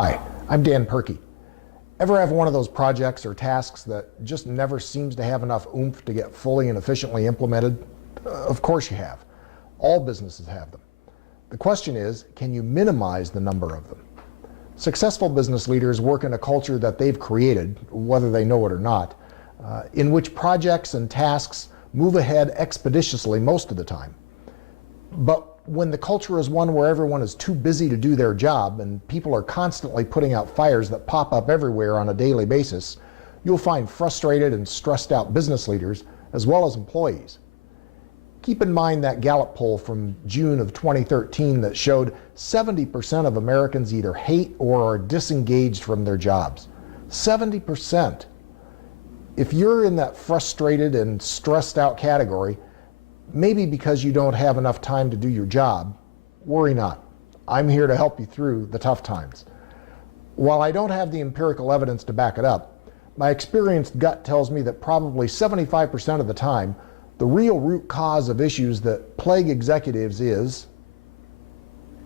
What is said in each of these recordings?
Hi, I'm Dan Perky. Ever have one of those projects or tasks that just never seems to have enough oomph to get fully and efficiently implemented? Of course you have. All businesses have them. The question is, can you minimize the number of them? Successful business leaders work in a culture that they've created, whether they know it or not, in which projects and tasks move ahead expeditiously most of the time. But when the culture is one where everyone is too busy to do their job and people are constantly putting out fires that pop up everywhere on a daily basis, you'll find frustrated and stressed out business leaders as well as employees. Keep in mind that Gallup poll from June of 2013 that showed 70% of Americans either hate or are disengaged from their jobs. 70%. If you're in that frustrated and stressed out category, maybe because you don't have enough time to do your job, worry not. I'm here to help you through the tough times. While I don't have the empirical evidence to back it up, my experienced gut tells me that probably 75% of the time, the real root cause of issues that plague executives is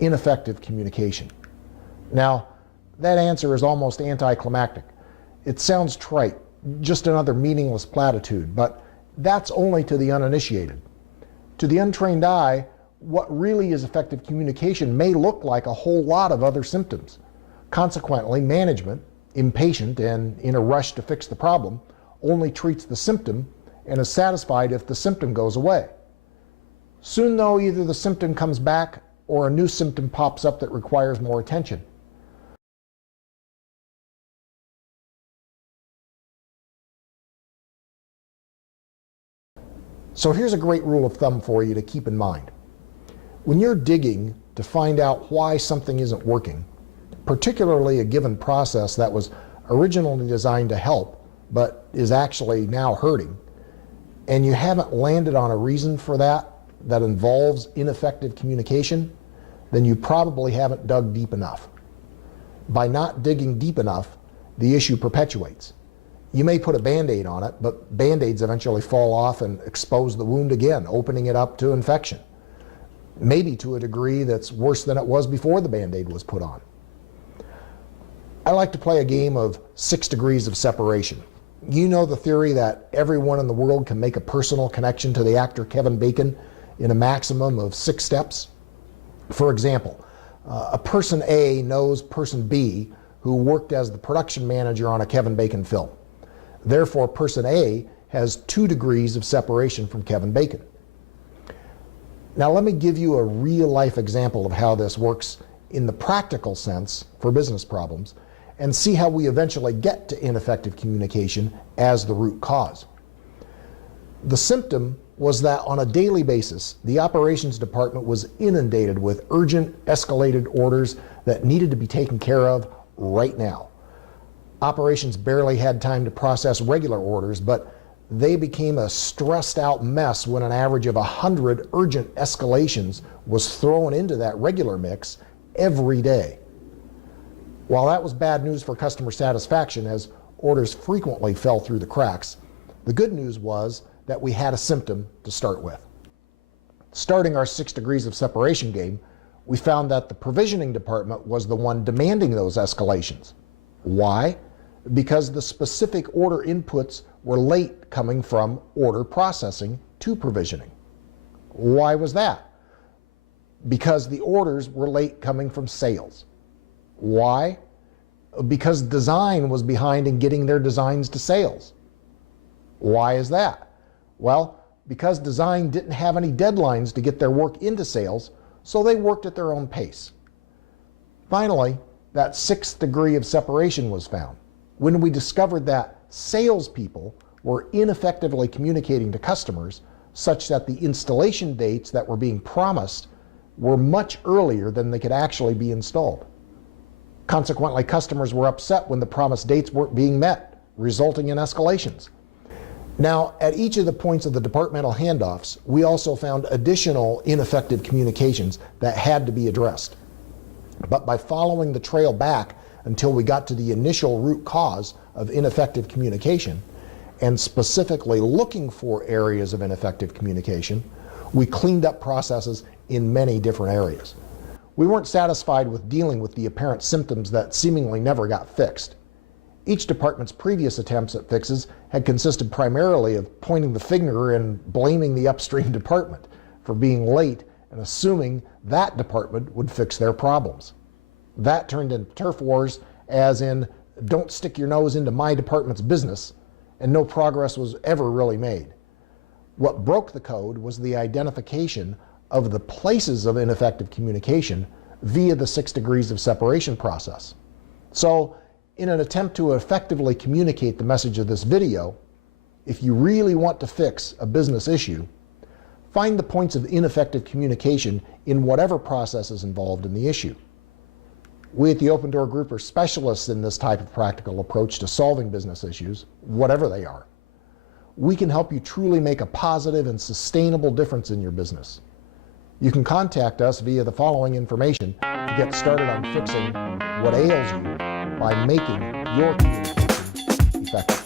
ineffective communication. Now, that answer is almost anticlimactic. It sounds trite, just another meaningless platitude, but that's only to the uninitiated. To the untrained eye, what really is effective communication may look like a whole lot of other symptoms. Consequently, management, impatient and in a rush to fix the problem, only treats the symptom and is satisfied if the symptom goes away. Soon, though, either the symptom comes back or a new symptom pops up that requires more attention. So here's a great rule of thumb for you to keep in mind. When you're digging to find out why something isn't working, particularly a given process that was originally designed to help but is actually now hurting, and you haven't landed on a reason for that involves ineffective communication, then you probably haven't dug deep enough. By not digging deep enough, the issue perpetuates. You may put a Band-Aid on it, but Band-Aids eventually fall off and expose the wound again, opening it up to infection. Maybe to a degree that's worse than it was before the Band-Aid was put on. I like to play a game of 6 degrees of separation. You know the theory that everyone in the world can make a personal connection to the actor Kevin Bacon in a maximum of 6 steps? For example, a person A knows person B who worked as the production manager on a Kevin Bacon film. Therefore, person A has 2 degrees of separation from Kevin Bacon. Now let me give you a real-life example of how this works in the practical sense for business problems and see how we eventually get to ineffective communication as the root cause. The symptom was that on a daily basis, the operations department was inundated with urgent, escalated orders that needed to be taken care of right now. Operations barely had time to process regular orders, but they became a stressed out mess when an average of 100 urgent escalations was thrown into that regular mix every day. While that was bad news for customer satisfaction, as orders frequently fell through the cracks, the good news was that we had a symptom to start with. Starting our 6 degrees of separation game, we found that the provisioning department was the one demanding those escalations. Why? Because the specific order inputs were late coming from order processing to provisioning. Why was that? Because the orders were late coming from sales. Why? Because design was behind in getting their designs to sales. Why is that? Well, because design didn't have any deadlines to get their work into sales, so they worked at their own pace. Finally, that 6th degree of separation was found when we discovered that salespeople were ineffectively communicating to customers such that the installation dates that were being promised were much earlier than they could actually be installed. Consequently, customers were upset when the promised dates weren't being met, resulting in escalations. Now, at each of the points of the departmental handoffs, we also found additional ineffective communications that had to be addressed. But by following the trail back until we got to the initial root cause of ineffective communication, and specifically looking for areas of ineffective communication, we cleaned up processes in many different areas. We weren't satisfied with dealing with the apparent symptoms that seemingly never got fixed. Each department's previous attempts at fixes had consisted primarily of pointing the finger and blaming the upstream department for being late and assuming that department would fix their problems. That turned into turf wars, as in, don't stick your nose into my department's business, and no progress was ever really made. What broke the code was the identification of the places of ineffective communication via the 6 degrees of separation process. So, in an attempt to effectively communicate the message of this video, if you really want to fix a business issue, find the points of ineffective communication in whatever process is involved in the issue. We at the Open Door Group are specialists in this type of practical approach to solving business issues, whatever they are. We can help you truly make a positive and sustainable difference in your business. You can contact us via the following information to get started on fixing what ails you by making your communication effective.